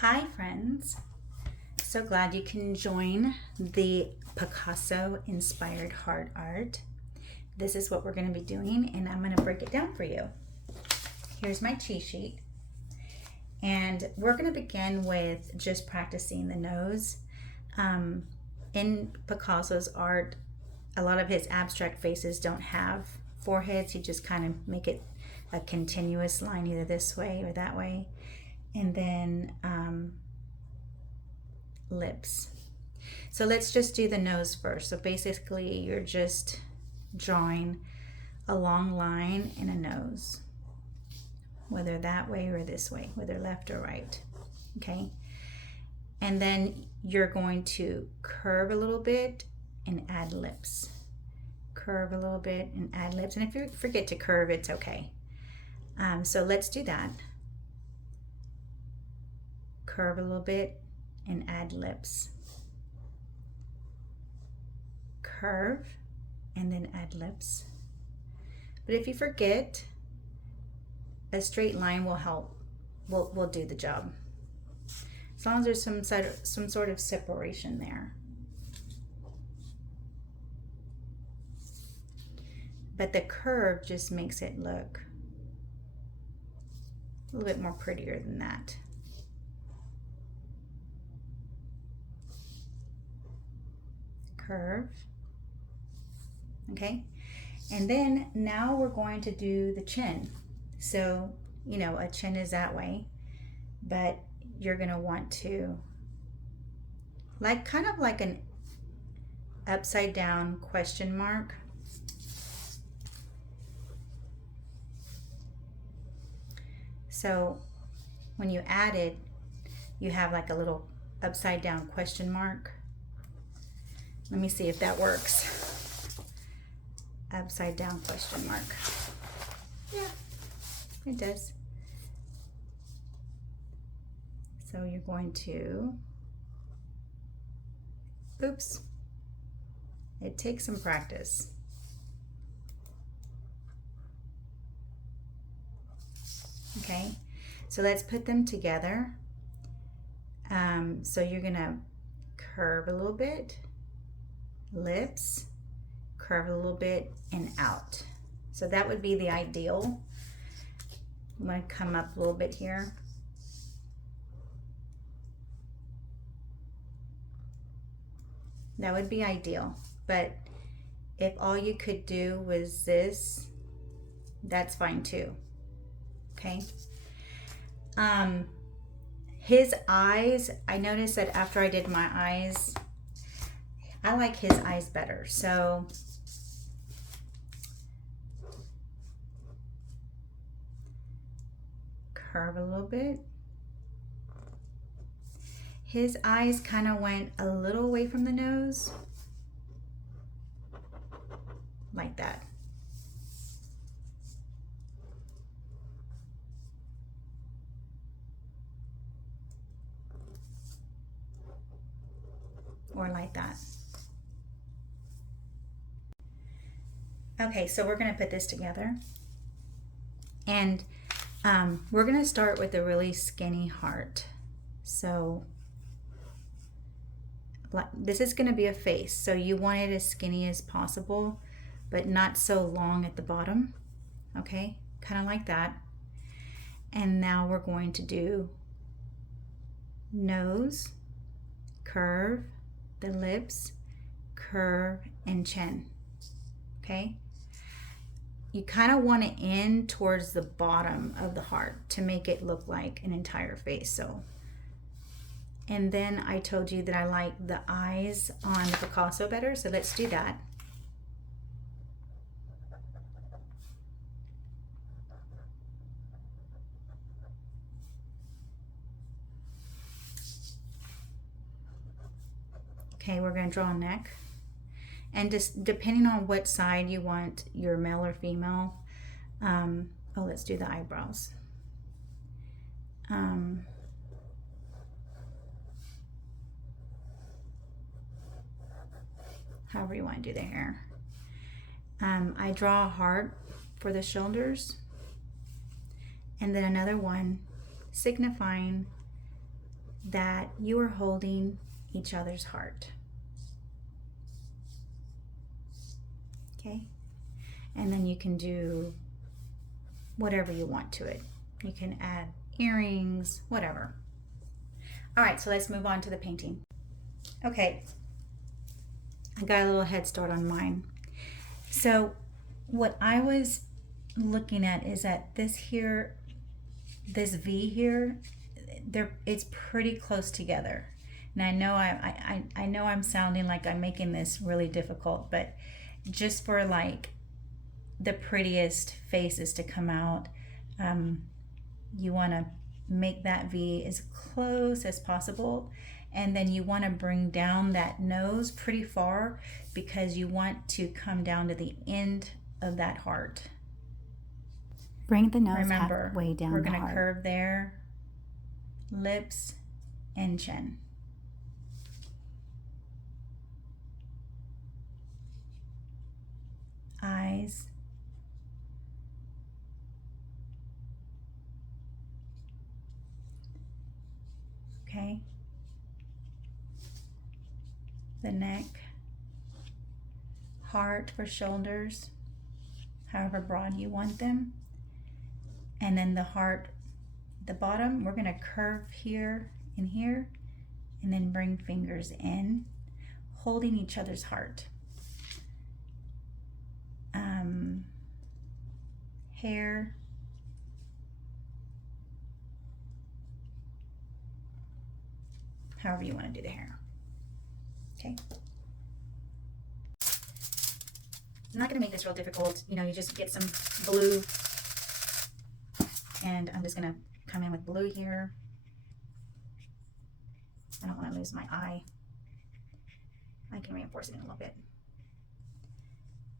Hi friends, so glad you can join the Picasso inspired heart art. This is what we're going to be doing and I'm going to break it down for you. Here's my cheat sheet and we're going to begin with just practicing the nose. In Picasso's art, a lot of his abstract faces don't have foreheads. He just kind of make it a continuous line either this way or that way. And then lips. So let's just do the nose first. So basically you're just drawing a long line in a nose, whether that way or this way, whether left or right, okay? And then you're going to curve a little bit and add lips. Curve a little bit and add lips. And if you forget to curve, it's okay. So let's do that. Curve a little bit and add lips. Curve and then add lips. But if you forget, a straight line will help, will do the job. As long as there's some sort of separation there. But the curve just makes it look a little bit more prettier than that. Curve, okay? And then now we're going to do the chin. So, you know, a chin is that way, but you're gonna want to, like, kind of like an upside down question mark. So when you add it, you have like a little upside down question mark. Let me see if that works. Upside down question mark. Yeah, it does. So you're going to, oops, it takes some practice. Okay, so let's put them together. So you're gonna curve a little bit, lips, curve a little bit, and out. So that would be the ideal. I'm going to come up a little bit here. That would be ideal. But if all you could do was this, that's fine too. Okay. His eyes, I noticed that after I did my eyes, I like his eyes better. So curve a little bit. His eyes kind of went a little away from the nose, like that. Or like that. Okay, so we're going to put this together. And we're going to start with a really skinny heart. So this is going to be a face. So you want it as skinny as possible, but not so long at the bottom. Okay, kind of like that. And now we're going to do nose, curve, the lips, curve, and chin. Okay? You kind of want to end towards the bottom of the heart to make it look like an entire face. So, and then I told you that I like the eyes on the Picasso better, so let's do that. Okay, we're going to draw a neck. And just depending on what side you want your male or female, oh, let's do the eyebrows. However you want to do the hair. I draw a heart for the shoulders, and then another one signifying that you are holding each other's heart. Okay? And then you can do whatever you want to it. You can add earrings, whatever. All right, so let's move on to the painting. Okay, I got a little head start on mine. So what I was looking at is that this here, this V here, it's pretty close together. And I know I know I'm sounding like I'm making this really difficult, but just for like the prettiest faces to come out, you want to make that V as close as possible, and then you want to bring down that nose pretty far because you want to come down to the end of that heart. Bring the nose Remember, halfway down we're the going to heart. curve there, lips and chin. Eyes. Okay. The neck. Heart for shoulders, however broad you want them. And then the heart, the bottom, we're going to curve here and here, and then bring fingers in, holding each other's heart. Hair, however you want to do the hair. Okay. I'm not going to make this real difficult. You know, you just get some blue, and I'm just going to come in with blue here. I don't want to lose my eye. I can reinforce it in a little bit.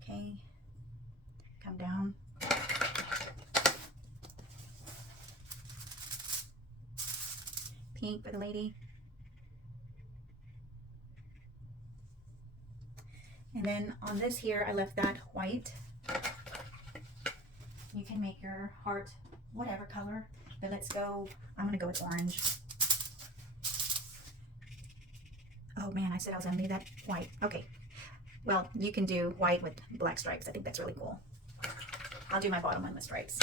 Okay, come down. Pink for the lady. And then on this here, I left that white. You can make your heart whatever color, but let's go, I'm gonna go with orange. Oh man, I said I was gonna leave that white. Okay, well, you can do white with black stripes. I think that's really cool. I'll do my bottom one with stripes.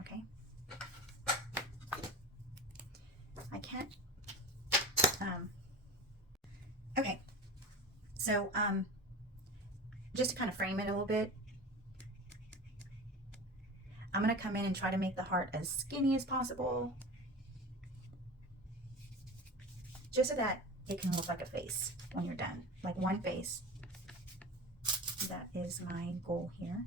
Okay. I can't. Okay. So, just to kind of frame it a little bit, I'm going to come in and try to make the heart as skinny as possible, just so that it can look like a face when you're done, like one face. That is my goal here.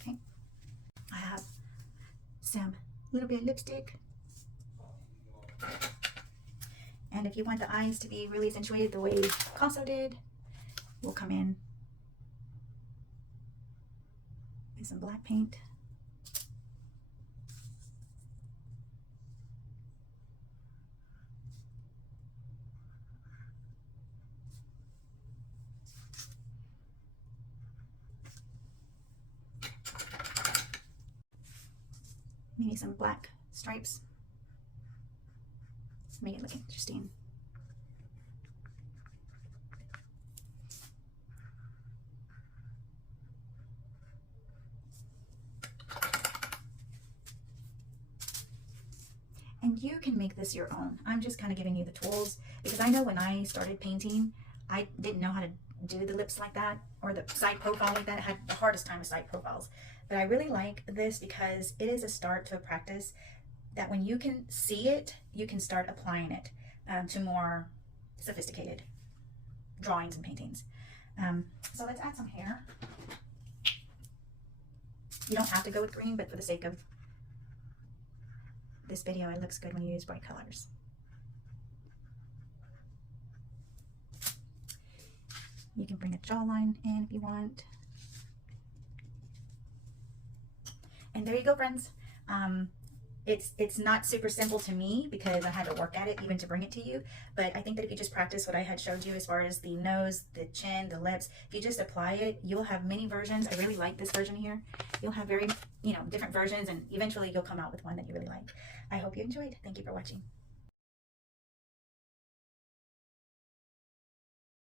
Okay, I have some little bit of lipstick. And if you want the eyes to be really accentuated the way Picasso did, we'll come in with some black paint. Maybe some black stripes. Make it look interesting. And you can make this your own. I'm just kind of giving you the tools because I know when I started painting, I didn't know how to do the lips like that or the side profile like that. I had the hardest time with side profiles. But I really like this because it is a start to a practice that when you can see it, you can start applying it to more sophisticated drawings and paintings. So let's add some hair. You don't have to go with green, but for the sake of this video, it looks good when you use bright colors. You can bring a jawline in if you want. And there you go, friends. it's not super simple to me because I had to work at it even to bring it to you. But I think that if you just practice what I had showed you as far as the nose, the chin, the lips, if you just apply it, you'll have many versions. I really like this version here. You'll have very, different versions, and eventually you'll come out with one that you really like. I hope you enjoyed. Thank you for watching.